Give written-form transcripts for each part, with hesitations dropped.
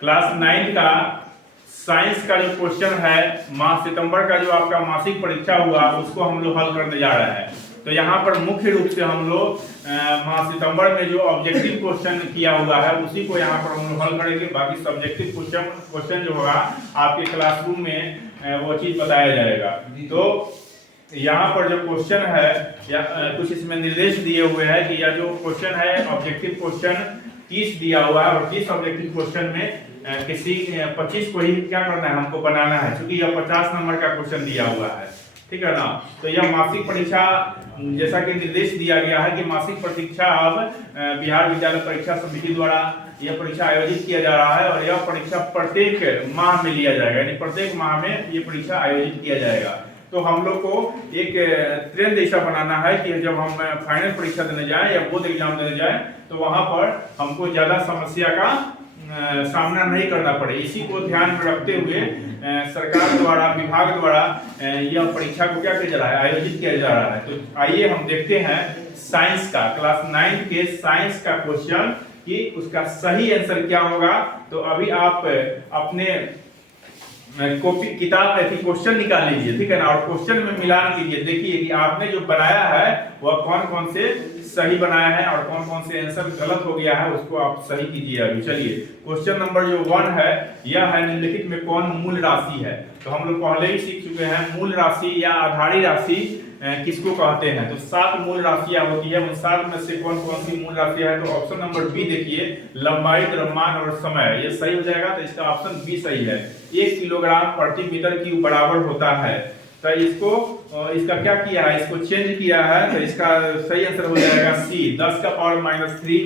Class 9 का science का जो क्वेश्चन है, माह सितंबर का जो आपका मासिक परीक्षा हुआ उसको हम लोग हल करने जा रहे हैं। तो यहाँ पर मुख्य रूप से हम लोग माह सितंबर में जो ऑब्जेक्टिव क्वेश्चन किया हुआ है उसी को यहाँ पर हम लोग हल करेंगे। बाकी सब्जेक्टिव क्वेश्चन जो होगा आपके क्लासरूम में वो चीज बताया जाएगा। तो यहाँ पर जो क्वेश्चन है या कुछ इसमें निर्देश दिए हुए हैं कि यह जो क्वेश्चन है ऑब्जेक्टिव क्वेश्चन 30 दिया हुआ है और 30 ऑब्जेक्टिव क्वेश्चन में किसी 25 को ही क्या करना है, हमको बनाना है, क्योंकि यह 50 नंबर का क्वेश्चन दिया हुआ है। ठीक है ना। तो यह मासिक परीक्षा जैसा कि निर्देश दिया गया है कि मासिक परीक्षा अब बिहार विद्यालय परीक्षा समिति द्वारा यह परीक्षा आयोजित किया जा रहा है और यह परीक्षा प्रत्येक माह में लिया जाएगा, यानी प्रत्येक माह में ये परीक्षा आयोजित किया जाएगा। तो हम लोग को एक ट्रेंड ऐसा बनाना है कि जब हम फाइनल परीक्षा देने जाएं या बोर्ड एग्जाम देने जाएं तो वहां पर हमको ज्यादा समस्या का सामना नहीं करना पड़े। इसी को ध्यान में रखते हुए सरकार द्वारा, विभाग द्वारा यह परीक्षा को क्या किया जा रहा है, आयोजित किया जा रहा है। तो आइए हम देखते हैं साइंस का, क्लास 9 के साइंस का क्वेश्चन कि उसका सही आंसर क्या होगा। तो अभी आप अपने कॉपी किताब में क्वेश्चन निकाल लीजिए, ठीक है ना, और क्वेश्चन में मिलान कीजिए। देखिए कि आपने जो बनाया है वह कौन कौन से सही बनाया है और कौन कौन से आंसर गलत हो गया है उसको आप सही कीजिए। अभी चलिए क्वेश्चन नंबर जो 1 है यह है निम्नलिखित में कौन मूल राशि है। तो हम लोग पहले ही सीख चुके हैं मूल राशि या आधारी राशि किसको कहते हैं। तो 7 मूल राशियां होती है, उन 7 में से कौन कौन सी मूल राशि है। तो ऑप्शन नंबर बी देखिए, लंबाई, द्रव्यमान और समय, ये सही हो जाएगा। तो इसका ऑप्शन बी सही है। 1 किलोग्राम प्रति मीटर क्यूब बराबर होता है। तो इसको इसका क्या किया है, इसको चेंज किया है। तो इसका सही आंसर हो जाएगा सी, 10 का पावर -3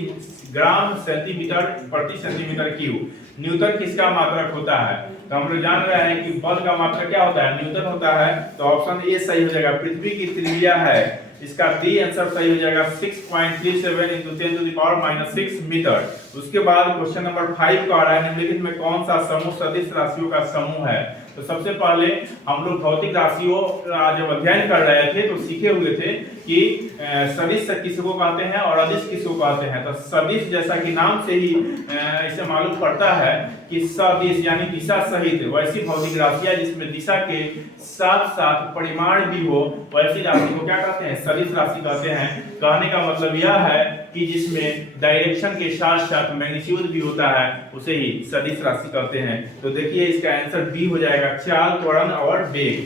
ग्राम सेंटीमीटर प्रति सेंटीमीटर क्यूब। न्यूटन किसका मात्रक होता है। तो हम लोग जान रहे हैं कि बल का मात्रक क्या होता है, न्यूटन होता है। तो ऑप्शन ए सही हो जाएगा। पृथ्वी की त्रिज्या है, इसका डी आंसर सही हो जाएगा 6.37 × 10⁻⁻6 मीटर। उसके बाद क्वेश्चन नंबर 5 का आ रहा है निम्नलिखित में कौन सा समूह सदिश राशियों का समूह है। तो सबसे पहले हम लोग भौतिक राशियों जब अध्ययन कर रहे थे तो सीखे हुए थे कि सदिश किसको कहते हैं और अदिश किसको कहते हैं। तो सदिश जैसा कि नाम से ही इसे मालूम पड़ता है कि सदिश यानी दिशा सहित वैसी भौतिक राशियां जिसमें दिशा के साथ साथ परिमाण भी हो, वैसी राशि को क्या कहते हैं, सदिश राशि कहते हैं। कहने का मतलब यह है कि जिसमें डायरेक्शन के साथ साथ मैग्नीट्यूड भी होता है उसे ही सदिश राशि कहते हैं। तो देखिए इसका आंसर बी हो जाएगा, चाल, त्वरण और वेग।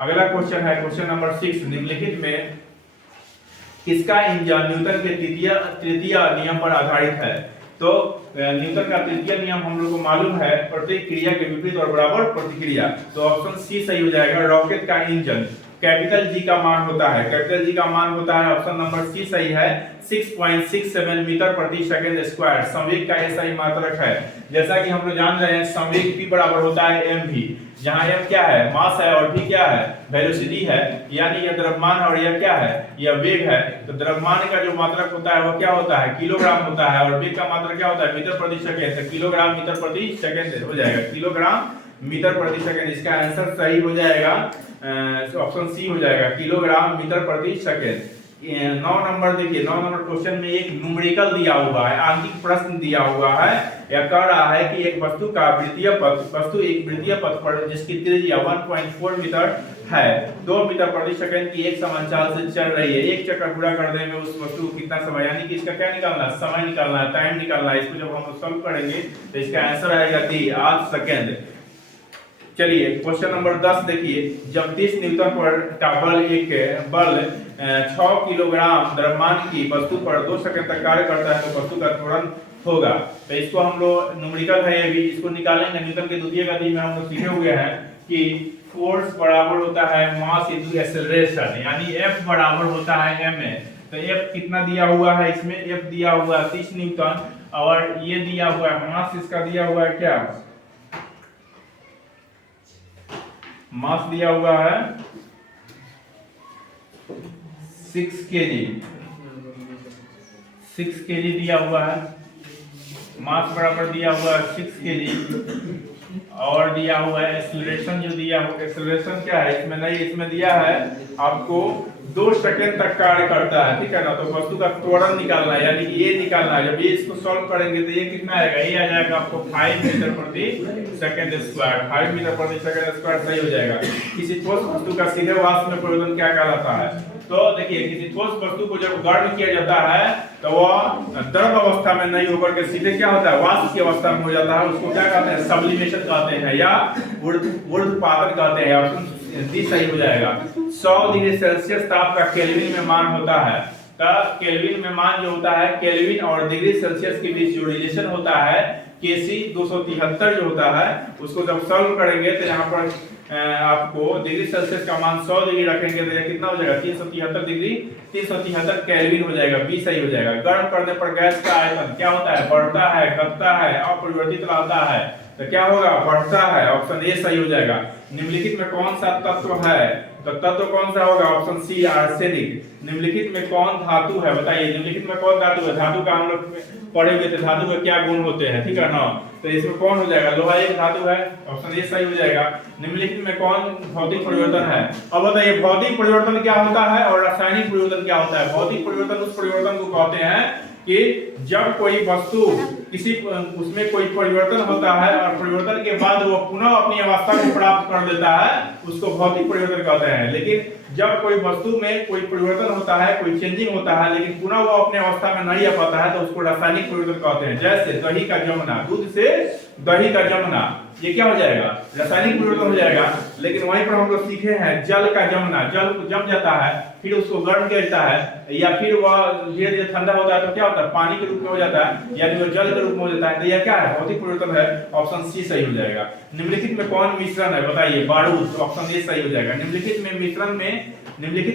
अगला क्वेश्चन है क्वेश्चन नंबर 6, निम्नलिखित में किसका इंजन न्यूटन के तृतीय नियम पर आधारित है। तो न्यूटन का तृतीय नियम हम लोग को मालूम है, प्रत्येक क्रिया के विपरीत और बराबर प्रतिक्रिया। तो ऑप्शन सी सही हो जाएगा। रॉकेट का इंजन कैपिटल जी का मान होता है, कैपिटल जी का मान होता है, ऑप्शन नंबर सी सही है, 6.67 मीटर प्रति सेकंड स्क्वायर। संवेग का ये सही मात्रक है। जैसा कि हम लोग जान रहे हैं संवेग p बराबर होता है mv, जहां m क्या है, मास है, और v क्या है, वेलोसिटी है, यानी यह द्रव्यमान है और यह क्या है, यह वेग है। तो द्रव्यमान का जो मात्रक होता है वो क्या होता है, किलोग्राम होता है, और वेग का मात्रक क्या होता है, मीटर प्रति सेकंड। तो किलोग्राम मीटर प्रति सेकंड हो जाएगा, किलोग्राम मीटर प्रति सेकंड। इसका आंसर सही हो जाएगा, ऑप्शन सी हो जाएगा, किलोग्राम मीटर प्रति सेकंड। 9 नंबर देखिए, 9 नंबर क्वेश्चन में एक न्यूमेरिकल दिया हुआ है, आंतरिक प्रश्न दिया हुआ है। यह कह रहा है कि एक वस्तु का एक वृत्तीय पथ पर जिसकी त्रिज्या 1.4 मीटर है, 2 मीटर प्रति सेकंड की एक समान चाल से चल रही है। एक चक्कर पूरा करने में उस वस्तु को कितना समय, यानी कि इसका क्या निकालना है, समय निकालना है, टाइम निकालना है। इसको जब हम सॉल्व करेंगे तो इसका आंसर आएगा डी, 8 सेकंड। चलिए क्वेश्चन नंबर 10 देखिए, जब 30 न्यूटन पर का बल 6 किलोग्राम द्रव्यमान की वस्तु पर 2 सेकंड तक कार्य करता है तो वस्तु का त्वरण होगा। तो इसको हम लोग न्यूमेरिकल है ये भी, इसको निकालेंगे। न्यूटन के द्वितीय गति में हम लोग सीखे हुए हैं कि फोर्स बराबर होता है मास इनटू एक्सेलरेशन, यानी F बराबर होता है ma। तो F कितना दिया हुआ है, इसमें F दिया हुआ है 30 न्यूटन, और ये दिया हुआ है मास, इसका दिया हुआ है क्या, मास दिया हुआ है 6 kg, 6 kg दिया हुआ है, मास बराबर दिया हुआ है 6 kg। और दिया हुआ है एक्सेलरेशन, जो दिया हुआ एक्सेलरेशन क्या है इसमें नहीं, इसमें दिया है आपको 2 सेकंड तक कार्य करता है, ठीक है ना। तो वस्तु का त्वरण निकालना है, यानी कि ये निकालना है। जब ये इसको सॉल्व करेंगे तो ये कितना आएगा, ये आ जाएगा आपको 5 मीटर प्रति सेकंड स्क्वायर। 5 मीटर प्रति सेकंड स्क्वायर सही हो जाएगा। किसी ठोस वस्तु का सीधे वाष्प में परिवर्तन क्या कहलाता है, तो देखिए किसी ठोस वस्तु को जब गर्म किया जाता है तो वह द्रव अवस्था में नहीं होकर के सीधे क्या होता है, वाष्प की अवस्था में हो जाता है। उसको क्या कहते हैं, सब्लिमेशन कहते हैं या ऊर्ध्वपातन कहते हैं। ऑप्शन डी सही हो जाएगा। 100 डिग्री सेल्सियस ताप का केल्विन में मान होता है। तब केल्विन में मान जो होता है, केल्विन और डिग्री सेल्सियस के बीच जो रिलेशन होता है केसी 273 जो होता है, उसको जब सॉल्व करेंगे तो यहाँ पर आपको डिग्री सेल्सियस का मान 100 डिग्री रखेंगे तो कितना हो जाएगा, 373 डिग्री, 373 केल्विन हो जाएगा। बी सही हो जाएगा। गर्म करने पर गैस का आयतन क्या होता है, बढ़ता है, घटता है, अपरिवर्तित रहता है, तो क्या होगा, बढ़ता है। ऑप्शन ए सही हो जाएगा। निम्नलिखित में कौन सा तत्व है, तो तत्व कौन सा होगा, ऑप्शन सी आर्सेनिक। निम्नलिखित में कौन धातु है, बताइए निम्नलिखित में कौन धातु है। धातु का हम लोग पढ़े हुए थे, धातु के क्या गुण होते हैं, ठीक है ना। तो इसमें कौन हो जाएगा, लोहा एक धातु है, ऑप्शन ए सही हो जाएगा। निम्नलिखित में कौन भौतिक परिवर्तन है। अब बताइए भौतिक परिवर्तन क्या होता है और रासायनिक परिवर्तन क्या होता है। भौतिक परिवर्तन उस परिवर्तन को कहते हैं कि जब कोई वस्तु किसी उसमें कोई परिवर्तन होता है और परिवर्तन के बाद वो पुनः अपनी अवस्था को प्राप्त कर देता है, उसको भौतिक परिवर्तन कहते हैं। लेकिन जब कोई वस्तु में कोई परिवर्तन होता है, कोई चेंजिंग होता है, लेकिन पुनः वो अपने अवस्था में नहीं आ पाता है, तो उसको रासायनिक परिवर्तन कहते हैं। जैसे दही का जमना, दूध से दही का जमना, ये क्या हो जाएगा, रासायनिक परिवर्तन हो जाएगा। लेकिन वहीं पर हम लोग सीखे हैं जल का जमना, जल जम जाता है, फिर उसको गर्म किया जाता है, या फिर वह धीरे धीरे ठंडा होता है तो क्या होता है, पानी के रूप में हो जाता है, या जो जल के रूप में हो जाता है। तो यह क्या है, भौतिक परिवर्तन है। ऑप्शन सी सही हो जाएगा। निम्नलिखित में कौन मिश्रण है, बताइए बारूद, ऑप्शन ए सही हो जाएगा। निम्नलिखित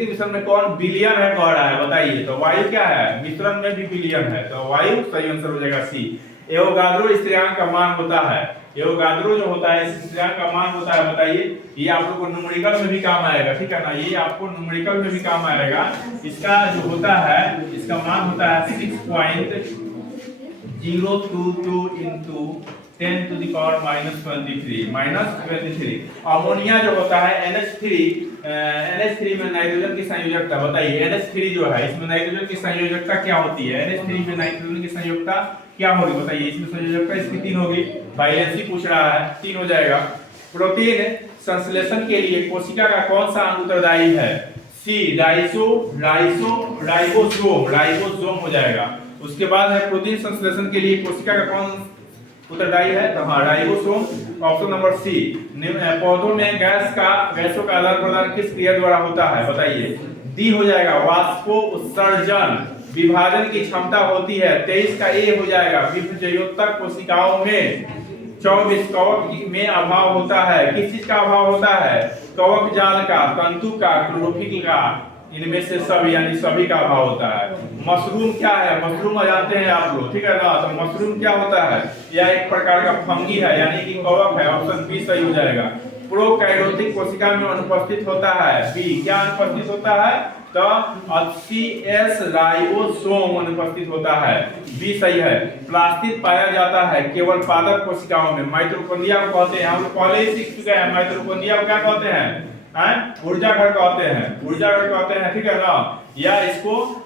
मिश्रण में कौन विलयन है कह रहा है, बताइए। तो वायु क्या है, मिश्रण में भी विलयन है, तो वायु सही आंसर हो जाएगा सी। एवोगाद्रो स्थिरांक का मान होता है। एवोगाद्रो जो होता है स्थिरांक का मान होता है, बताइए। ये आप लोगों को न्यूमेरिकल में भी काम आएगा, ठीक है ना, ये आपको न्यूमेरिकल में भी काम आएगा। इसका जो होता है, इसका मान होता है 6.022 into 10 to the power -23। Ammonia जो होता है NH3 में नाइट्रोजन की संयोजकता, बताइए NH3 जो है इसमें नाइट्रोजन की संयोजकता क्या होती है। NH3 में नाइट्रोजन की संयोजकता क्या होगी, बताइए। इसमें संयोजकता इसकी 3 होगी, वायलेंसी पूछ रहा है, 3 हो जाएगा। प्रोटीन संश्लेषण के लिए कोशिका का कौन सा अंग उत्तरदायी है, सी राइबोसोम हो जाएगा। उसके बाद है प्रोटीन संश्लेषण के लिए कोशिका का कौन उत्तरदायी है, तो हाँ राइबोसोम, ऑप्शन नंबर सी। पौधों में गैसों का आदान प्रदान किस क्रिया द्वारा होता है, बताइए। डी हो जाएगा वाष्पो उत्सर्जन। विभाजन की क्षमता होती है, 23 का ए हो जाएगा। विभजयोत्तक कोशिकाओं में 24 कवक में अभाव होता है, किस चीज का अभाव होता है, कवक जाल का, तंतु का, क्लोरोफिल का, इनमें से सभी यानी सभी का अभाव होता है। मशरूम क्या है, मशरूम जानते हैं आप लोग, ठीक है ना। तो मशरूम क्या होता है, यह एक प्रकार का फंगी है यानी कि कवक है, ऑप्शन बी सही हो जाएगा। प्रोकैरियोटिक कोशिका में अनुपस्थित होता है, बी क्या अनुपस्थित होता है, तो HCS राइबोसोम अनुपस्थित होता है, बी सही है। प्लास्टिड पाया जाता है केवल पादप कोशिकाओं में, माइटोकॉन्ड्रिया को कहते हैं, हम लोग पहले ही सीख चुके हैं। माइटोकॉन्ड्रिया को क्या कहते हैं, ऊर्जा घर कहते हैं, ठीक है ना। या इसको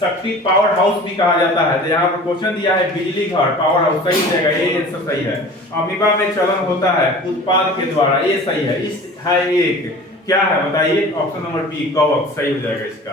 शक्ति पावर हाउस भी कहा जाता है। तो यहाँ पर क्वेश्चन दिया है बिजली घर, पावर हाउस, सही हो जाएगा, ये आंसर सही है। अमीबा में चलन होता है उत्पाद के द्वारा, ये सही है। इस है एक क्या है, बताइए, ऑप्शन नंबर बी कवक सही हो जाएगा इसका।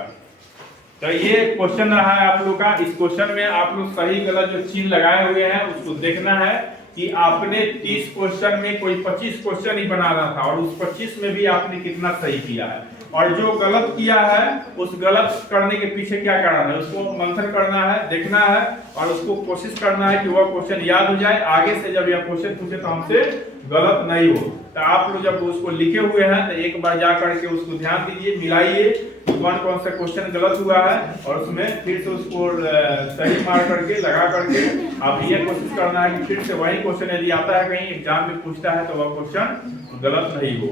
तो ये क्वेश्चन रहा है आप लोग का। इस क्वेश्चन में आप लोग सही गलत जो चिन्ह लगाए हुए हैं उसको देखना है कि आपने 30 क्वेश्चन में कोई 25 क्वेश्चन ही बनाना था, और उस 25 में भी आपने कितना सही किया है, और जो गलत किया है उस गलत करने के पीछे क्या कारण है उसको मंथन करना है, देखना है, और उसको कोशिश करना है कि वह क्वेश्चन याद हो जाए। आगे से जब यह क्वेश्चन पूछे तो हमसे गलत नहीं हो। तो आप लोग जब उसको लिखे हुए हैं तो एक बार जा करके उसको ध्यान दीजिए, मिलाइए कौन सा क्वेश्चन गलत हुआ है, और उसमें फिर से उसको सही मार करके लगा करके आप ये कोशिश करना है कि फिर से वही क्वेश्चन यदि आता है कहीं एग्जाम में पूछता है तो वह क्वेश्चन गलत नहीं हो।